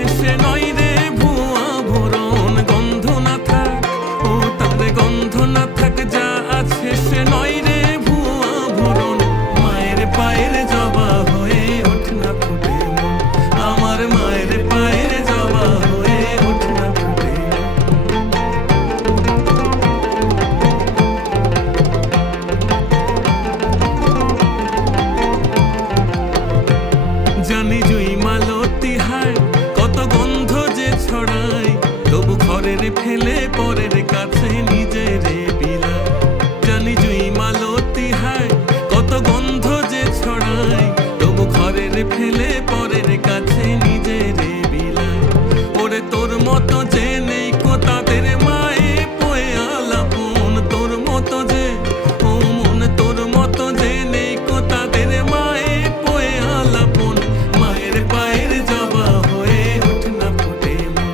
আছে সে নয় রে ভুয়া ভরণ। গন্ধ না থাক, ও তার গন্ধ না থাক, যা আছে সে নয় রে ভুয়া ভরণ। মায়ের পায়ের জবা হয়ে ওঠ না ফুটে মন, আমার মায়ের পায়ের জবা হয়ে ওঠ না ফুটে মন। জানি জুই মালতী হায় কত গন্ধ যে ছড়ায়, তবু ঘরের ফেলে পরের কাছে নিজেরে বিলায়। জানি জুই মালতী হায় কত গন্ধ যে ছড়ায়, তবু ঘরের ফেলে পরের কাছে নিজেরে বিলায়। ওরে তোর মতো যে নেই কো তাদের মায়ে পোয়ে আলাপন, তোর মতো যে ও মন তোর মতো যে নেই কো তাদের মায়ে পোয়ে আলাপন। মায়ের পায়ের জবা হয়ে ওঠ না ফুটে মন,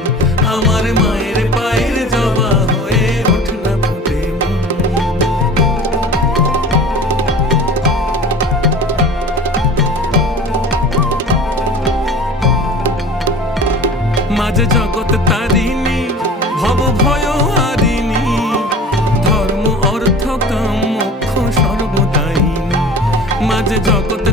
আমার মায়ের পায়ের জবা হয়ে ওঠ না ফুটে মন। মাঝে জগৎ তারিণী ভব ভয় হারিণী, ধর্ম অর্থ কাম মোক্ষ সর্বদায়িনী। মাঝে জগৎ